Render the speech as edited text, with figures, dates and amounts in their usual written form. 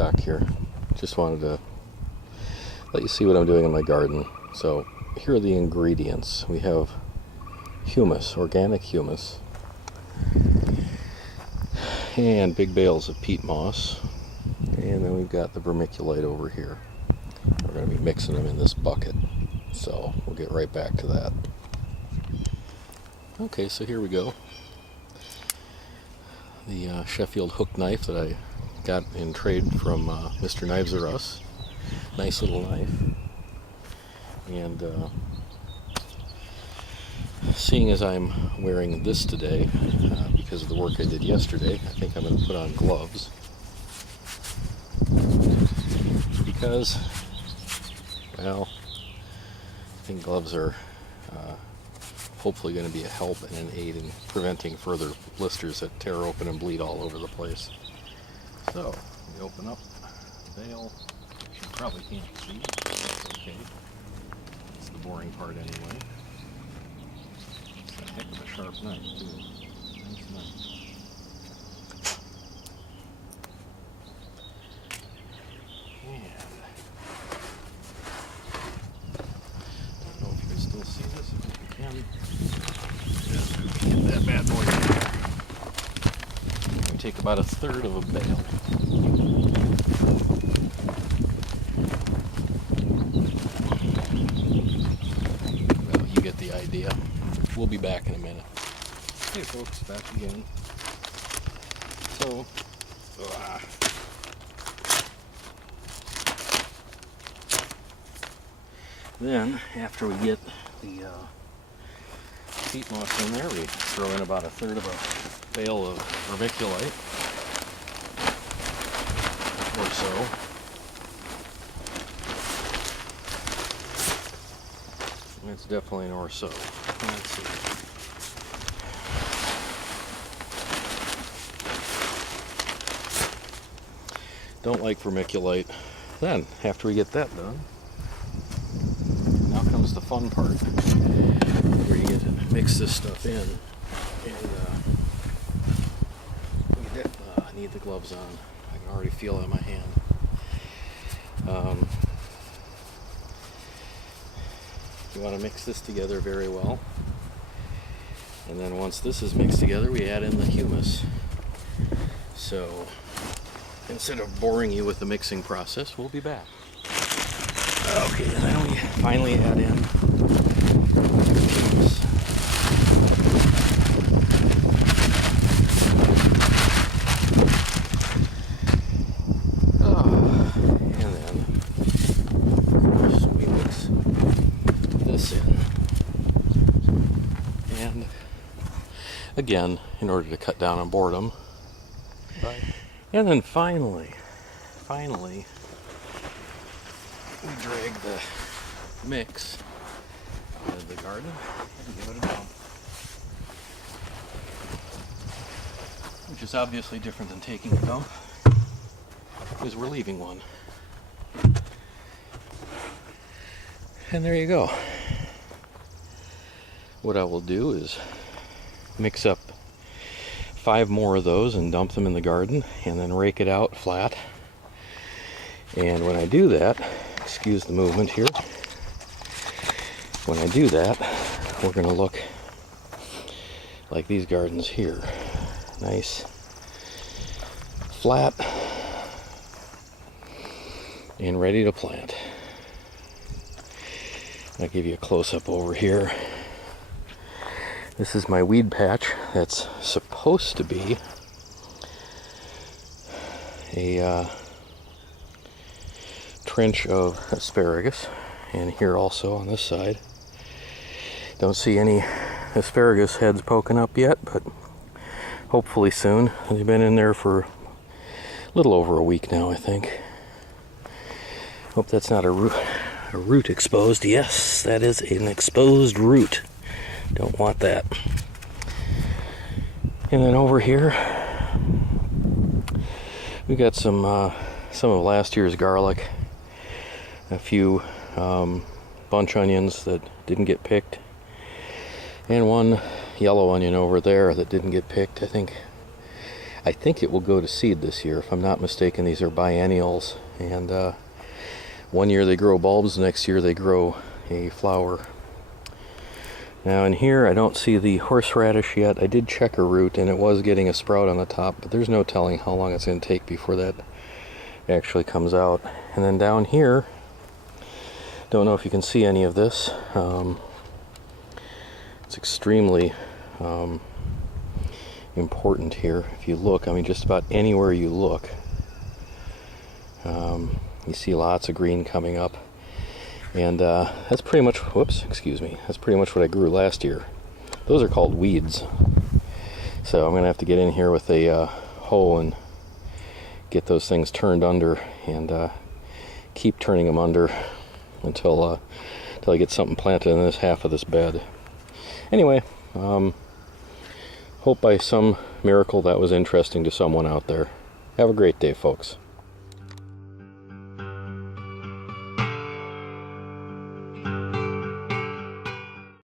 stuck here. Just wanted to let you see what I'm doing in my garden. So here are the ingredients. We have humus, organic humus, and big bales of peat moss, and then we've got the vermiculite over here. We're going to be mixing them in this bucket, so we'll get right back to that. Okay, so here we go. The Sheffield hook knife that I got in trade from Mr. Knives R Us. Nice little knife. And seeing as I'm wearing this today, because of the work I did yesterday, I think I'm going to put on gloves. Because, well, I think gloves are hopefully going to be a help and an aid in preventing further blisters that tear open and bleed all over the place. So, we open up the bale, which you probably can't see, that's okay. It's the boring part anyway. It's a heck of a sharp knife too. Nice knife. And I don't know if you can still see this, if you can. Just get that bad boy in there. We take about a third of a bale. Well, you get the idea. We'll be back in a minute. Hey folks, back again. So, then after we get the peat moss in there, we throw in about a third of a bale of vermiculite or so. It's definitely an or so. Let's see. Don't like vermiculite. Then, after we get that done, now comes the fun part, where you get to mix this stuff in. And I need the gloves on. I can already feel it in my hand. You want to mix this together very well. And then once this is mixed together, we add in the humus. So instead of boring you with the mixing process, we'll be back. Okay, and then we finally add in humus. And then, of course, we mix this in. And again, in order to cut down on boredom. And then finally, we drag the mix out of the garden and give it a dump. Which is obviously different than taking a dump, because we're leaving one. And there you go. What I will do is mix up 5 more of those and dump them in the garden, and then rake it out flat. And when I do that, excuse the movement here, when I do that, we're going to look like these gardens here. Nice, flat, and ready to plant. I'll give you a close-up over here. This is my weed patch that's supposed to be a trench of asparagus, and here also on this side. Don't see any asparagus heads poking up yet, but hopefully soon. They've been in there for a little over a week now, I think. Hope that's not a root exposed. Yes, that is an exposed root. Don't want that. And then over here, we got some of last year's garlic, a few bunch onions that didn't get picked, and one yellow onion over there that didn't get picked. I think I think it will go to seed this year. If I'm not mistaken, these are biennials, and one year they grow bulbs, next year they grow a flower. Now in here I don't see the horseradish yet. I did check a root and it was getting a sprout on the top, but there's no telling how long it's going to take before that actually comes out. And then down here, don't know if you can see any of this. It's extremely important here. If you look, I mean, just about anywhere you look, you see lots of green coming up. And that's pretty much, that's pretty much what I grew last year. Those are called weeds. So I'm going to have to get in here with a hoe and get those things turned under, and keep turning them under until I get something planted in this half of this bed. Anyway, hope by some miracle that was interesting to someone out there. Have a great day, folks.